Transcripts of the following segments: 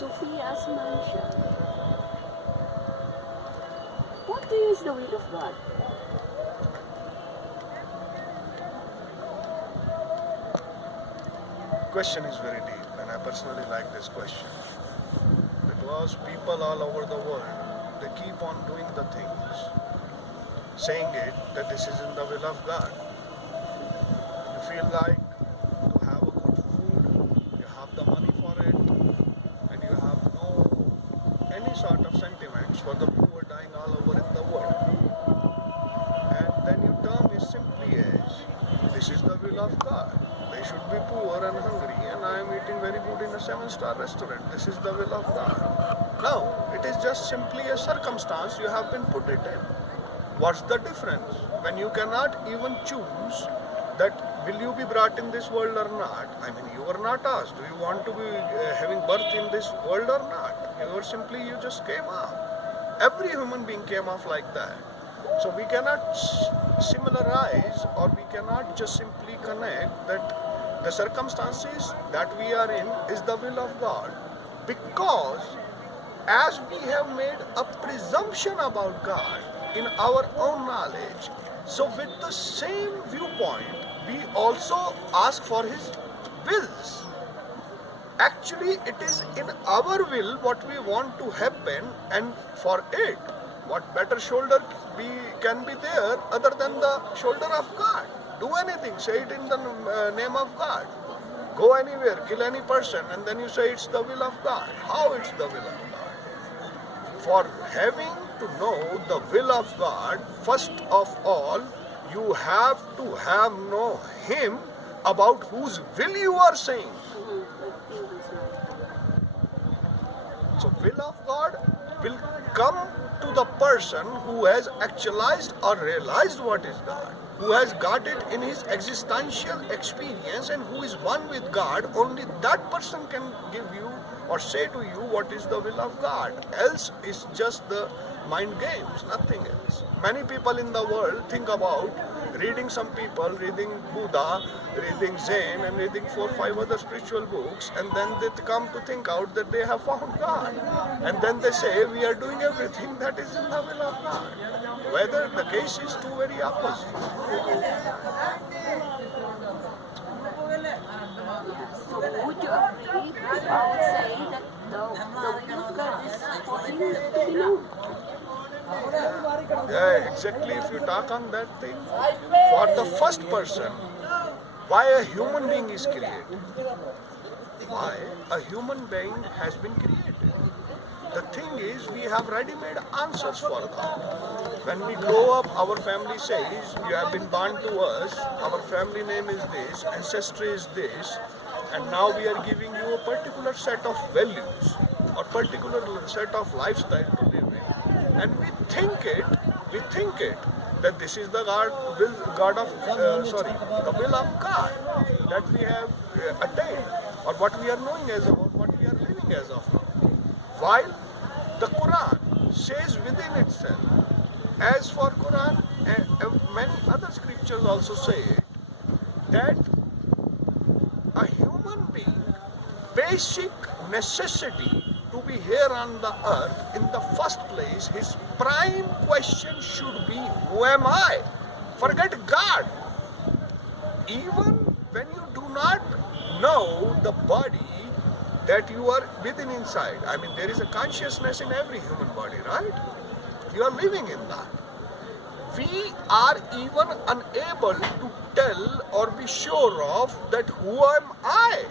Sufi has mentioned. What is the will of God? Question is very deep, and I personally like this question because people all over the world, they keep on doing the things, saying it that this is in the will of God. You feel like to have a good food, you have the money for it, and you have no any sort of sentiments for the poor dying all over in the world. And then you term it simply as this is the will of God. They should be poor and hungry, and I am eating very good in a 7-star restaurant. This is the will of God. No, it is just simply a circumstance you have been put it in. What's the difference? When you cannot even choose that will you be brought in this world or not? I mean, you are not asked, do you want to be having birth in this world or not? You just came off. Every human being came off like that. So we cannot similarize, or we cannot just simply connect that the circumstances that we are in is the will of God. Because as we have made a presumption about God in our own knowledge, so with the same viewpoint, we also ask for His wills. Actually, it is in our will what we want to happen, and for it, what better shoulder can be there other than the shoulder of God? Do anything, say it in the name of God. Go anywhere, kill any person, and then you say it's the will of God. How it's the will of God? For having to know the will of God, first of all, you have to know Him about whose will you are saying. So will of God will come to the person who has actualized or realized what is God, who has got it in his existential experience and who is one with God. Only that person can give you or say to you what is the will of God. Else is just the mind games, nothing else. Many people in the world think about reading Buddha, reading Zen, and reading 4 or 5 other spiritual books, and then they come to think out that they have found God. And then they say we are doing everything that is in the will of God. Whether the case is two very opposite. So would you agree if I would say that the will of God is for Him to be known? Yeah, exactly. If you talk on that thing, for the first person, why a human being is created? Why a human being has been created? The thing is, we have ready-made answers for that. When we grow up, our family says, you have been born to us, our family name is this, ancestry is this, and now we are giving you a particular set of values, or particular set of lifestyle to live in. And we think it, that this is the the will of God that we have attained, or what we are knowing as about, what we are living as of now. While the Quran says within itself, as for Quran, many other scriptures also say that a human being, basic necessity to be here on the earth, in the first place, his prime question should be, who am I? Forget God. Even when you do not know the body that you are within inside, I mean, there is a consciousness in every human body, right? You are living in that. We are even unable to tell or be sure of that who am I?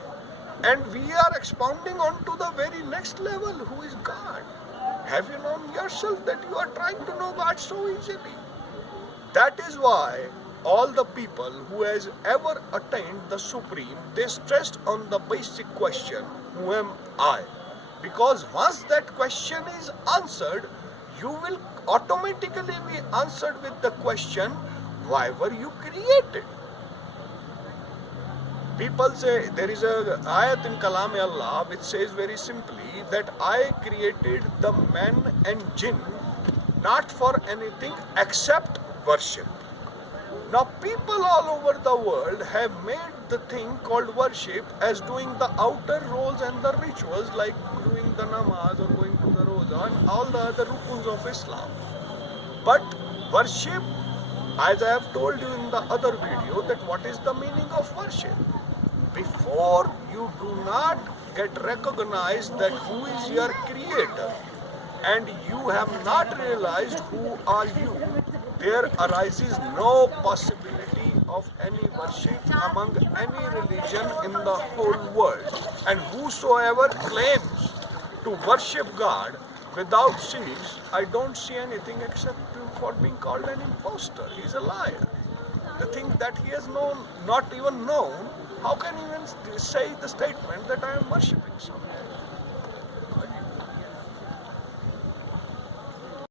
And we are expounding on to the very next level, who is God. Have you known yourself that you are trying to know God so easily? That is why all the people who has ever attained the Supreme, they stressed on the basic question, who am I? Because once that question is answered, you will automatically be answered with the question, why were you created? People say, there is a ayat in Kalam-e-Allah which says very simply that I created the men and jinn not for anything except worship. Now people all over the world have made the thing called worship as doing the outer roles and the rituals like doing the namaz or going to the roza and all the other rukuns of Islam. But worship, as I have told you in the other video, that what is the meaning of worship? Before you do not get recognized that who is your creator and you have not realized who are you, there arises no possibility of any worship among any religion in the whole world. And whosoever claims to worship God without sins, I don't see anything except for being called an impostor. He is a liar. The thing that he has known, not even known, how can he even say the statement that I am worshipping someone?